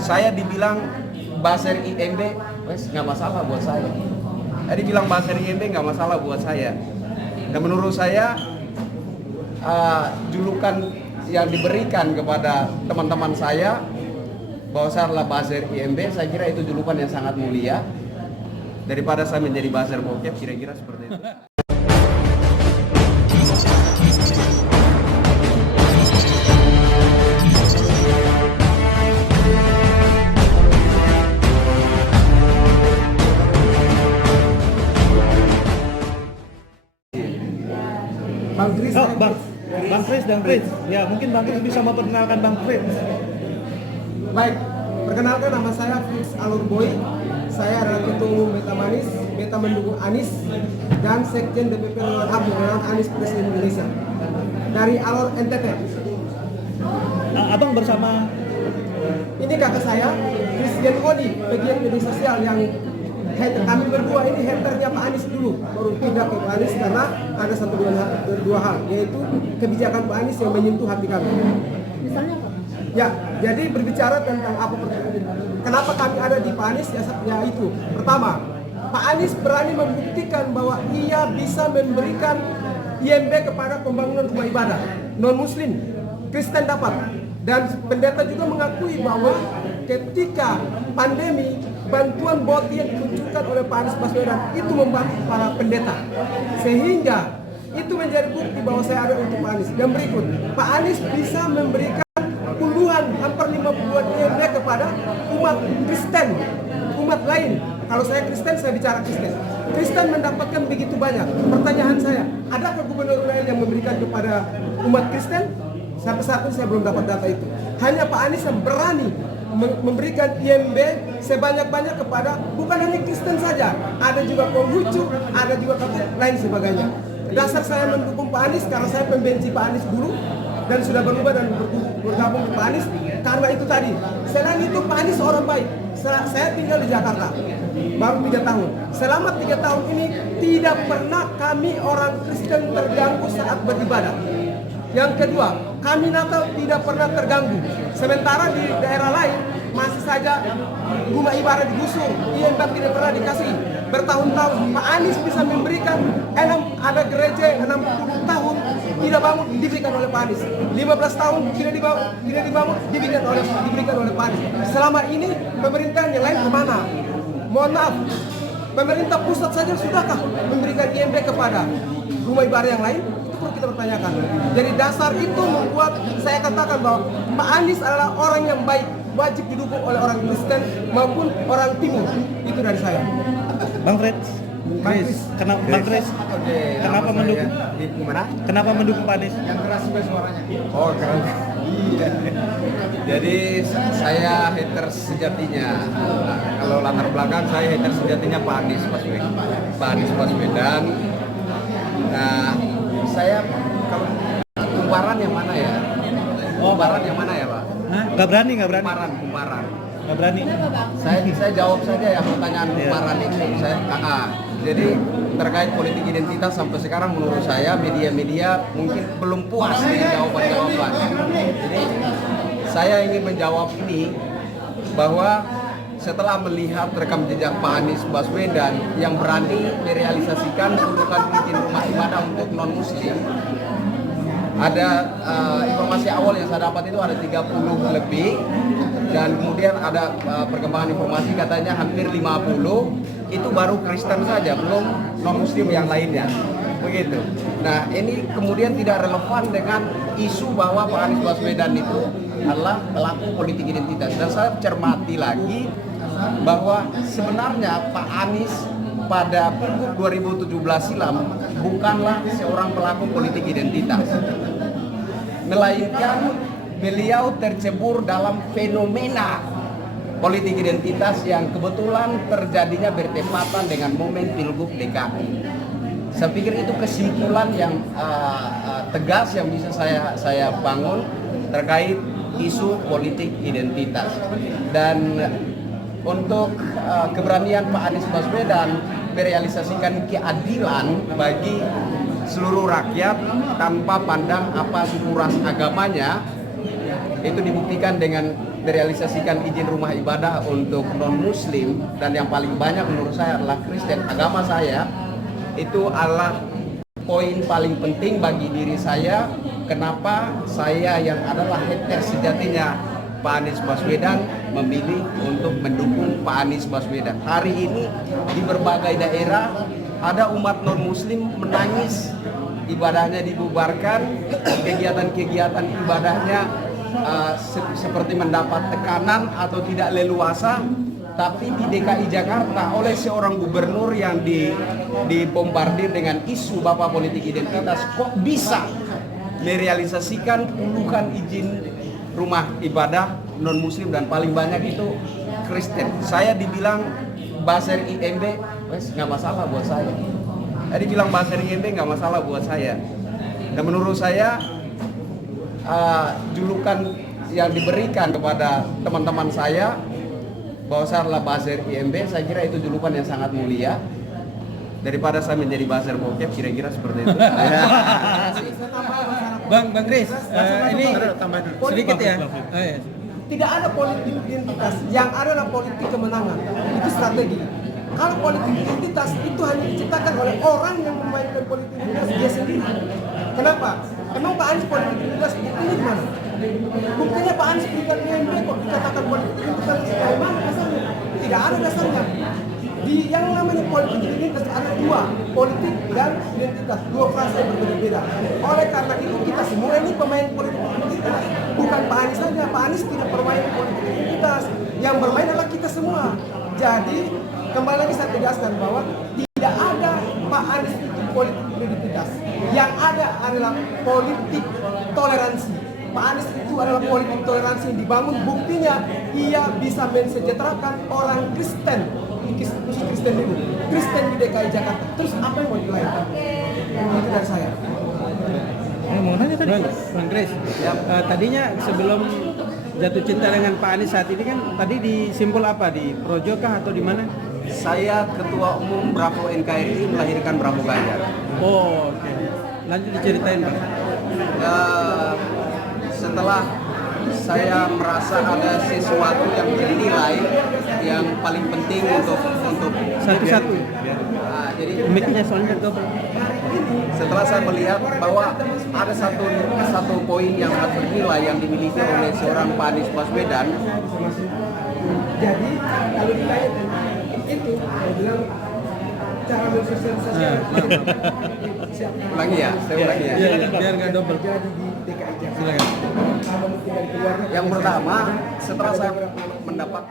saya dibilang Baser IMB, nggak masalah buat saya. Tadi bilang Baser IMB nggak masalah buat saya. Dan menurut saya julukan yang diberikan kepada teman-teman saya bahwa saya adalah Baser IMB, saya kira itu julukan yang sangat mulia daripada saya menjadi Baser Bokep, kira-kira seperti itu. Bang Kris, Bang Kris dan Fritz. Ya, mungkin Bang Kris bisa memperkenalkan Bang Fritz. Baik, perkenalkan nama saya Fritz Alurboy. Saya adalah Ketua Umum Beta Manis, Beta mendukung Anies, dan Sekjen DPP Relawan Abu Relawan Anies Presiden Indonesia dari Alor NTT. Abang bersama Ini kakak saya, Christian Odi, pegiat media sosial yang hater. Kami berdua ini haternya Pak Anies dulu, baru pindah ke Pak Anies karena ada dua hal, yaitu kebijakan Pak Anies yang menyentuh hati kami. Misalnya apa? Ya, jadi berbicara tentang apa kenapa kami ada di Pak Anies, ya itu. Pertama, Pak Anies berani membuktikan bahwa ia bisa memberikan IMB kepada pembangunan rumah ibadah non-muslim, Kristen dapat. Dan pendeta juga mengakui bahwa ketika pandemi, bantuan boti yang diluncurkan oleh Pak Anies Baswedan itu membantu para pendeta. Sehingga itu menjadi bukti bahwa saya ada untuk Pak Anies. Dan berikut, Pak Anies bisa memberikan puluhan, hampir 50-an IMB kepada umat Kristen, umat lain. Kalau saya Kristen, saya bicara Kristen. Kristen mendapatkan begitu banyak. Pertanyaan saya, adakah gubernur lain yang memberikan kepada umat Kristen? Sampai saat ini saya belum dapat data itu. Hanya Pak Anies yang berani memberikan IMB sebanyak-banyak kepada bukan hanya Kristen saja, ada juga Konghucu, ada juga Katolik lain sebagainya. Dasar saya mendukung Pak Anies karena saya pembenci Pak Anies dulu dan sudah berubah dan bergabung ke Pak Anies karena itu tadi. Selain itu Pak Anies orang baik. Saya tinggal di Jakarta baru 3 tahun. Selama 3 tahun ini tidak pernah kami orang Kristen terganggu saat beribadah. Yang kedua, kami Natal tidak pernah terganggu. Sementara di daerah lain masih saja rumah ibadah digusur, IMB tidak pernah dikasih. Bertahun-tahun Pak Anies bisa memberikan ada gereja 60 tahun tidak bangun diberikan oleh Pak Anies. 15 tahun tidak dibangun diberikan oleh Pak Anies. Selama ini pemerintahan yang lain kemana? Mohon maaf, pemerintah pusat saja sudahkah memberikan IMB kepada rumah ibadah yang lain? Perlu kita pertanyakan. Jadi dasar itu membuat saya katakan bahwa Pak Anies adalah orang yang baik, wajib didukung oleh orang Kristen maupun orang Timur. Itu dari saya. Bang Fritz. Bang Kris, kenapa mendukung? Kenapa mendukung Pak Anies? Yang keras juga suaranya. Oh, keren. Iya. Jadi saya haters sejatinya. Nah, kalau latar belakang saya haters sejatinya Pak Anies Baswedan. Nah, saya kalau kumparan yang mana ya? Kumparan yang mana ya, Pak? Hah? Gak berani. Kumparan. Gak berani. Saya jawab saja ya pertanyaan kumparan itu. Jadi terkait politik identitas sampai sekarang menurut saya media-media mungkin belum puas dengan jawaban-jawaban. Jadi saya ingin menjawab ini bahwa setelah melihat rekam jejak Pak Anies Baswedan yang berani merealisasikan puluhan bikin rumah ibadah untuk non-muslim, ada informasi awal yang saya dapat itu ada 30 lebih, dan kemudian ada perkembangan informasi katanya hampir 50 itu baru Kristen saja, belum non-muslim yang lainnya. Begitu. Nah, ini kemudian tidak relevan dengan isu bahwa Pak Anies Baswedan itu adalah pelaku politik identitas. Dan saya cermati lagi bahwa sebenarnya Pak Anies pada Pilgub 2017 silam bukanlah seorang pelaku politik identitas, melainkan beliau tercebur dalam fenomena politik identitas yang kebetulan terjadinya bertepatan dengan momen Pilgub DKI. Saya pikir itu kesimpulan yang tegas yang bisa saya bangun terkait isu politik identitas. Dan untuk keberanian Pak Anies Baswedan merealisasikan keadilan bagi seluruh rakyat tanpa pandang apa suku ras agamanya, itu dibuktikan dengan merealisasikan izin rumah ibadah untuk non-muslim, dan yang paling banyak menurut saya adalah Kristen, agama saya, itu adalah poin paling penting bagi diri saya. Kenapa saya yang adalah hater sejatinya Pak Anies Baswedan memilih untuk mendukung Pak Anies Baswedan. Hari ini di berbagai daerah ada umat non-muslim menangis, ibadahnya dibubarkan, kegiatan-kegiatan ibadahnya seperti mendapat tekanan atau tidak leluasa. Tapi di DKI Jakarta oleh seorang gubernur yang dibombardir dengan isu bapak politik identitas, kok bisa merealisasikan puluhan izin rumah ibadah non-muslim dan paling banyak itu Kristen. Saya dibilang buzzer IMB, wes nggak masalah buat saya. Jadi bilang buzzer IMB nggak masalah buat saya. Dan menurut saya julukan yang diberikan kepada teman-teman saya bahwa saya adalah buzzer IMB, saya kira itu julukan yang sangat mulia. Daripada saya menjadi buzzer bokep, kira-kira seperti itu. Bang Kris, ini sedikit ya. Tidak ada politik identitas, yang ada adalah politik kemenangan. Itu strategi. Kalau politik identitas itu hanya diciptakan oleh orang yang memainkan politik identitas dia sendiri. Kenapa? Emang Pak Anies politik identitas ini gimana? Buktinya Pak Anies berikan IMB kok dikatakan politik identitas dari mana dasarnya? Tidak ada dasarnya. Di yang namanya politik identitas ada dua, politik dan identitas, dua frasa yang berbeda-beda. Oleh karena itu kita semua ini pemain politik identitas, bukan Pak Anies saja. Pak Anies tidak bermain politik identitas, yang bermain adalah kita semua. Jadi kembali lagi saya tegaskan bahwa tidak ada Pak Anies itu politik identitas, yang ada adalah politik toleransi. Pak Anies itu adalah politik toleransi yang dibangun, buktinya ia bisa mensejahterakan orang Kristen, khusus Kristen itu, Kristen di DKI Jakarta. Terus apa yang mau dilakukan? Itu dari saya. Mau nanya tadi, Bang Kris. Tadinya sebelum jatuh cinta dengan Pak Anies saat ini kan tadi di simpul apa, di Projo kah atau di mana? Saya Ketua Umum Bravo NKRI melahirkan Bravo Ganjar. Oh, oke. Lanjut diceritain, Bang. Setelah saya merasa ada sesuatu yang bernilai yang paling penting untuk satu-satu. Jadi Mic-nya soalnya double. setelah saya melihat bahwa ada satu poin yang sangat bernilai yang dimiliki oleh seorang Pak Anies Baswedan. Jadi kalau ditanya itu, saya bilang cara bersosialisasi. Ulangi ya, saya ulangi ya. Iya, biar nggak double. Jadi di DKI Jakarta. Silakan. Kalau mungkin dari keluarga. Yang pertama, setelah saya mendapat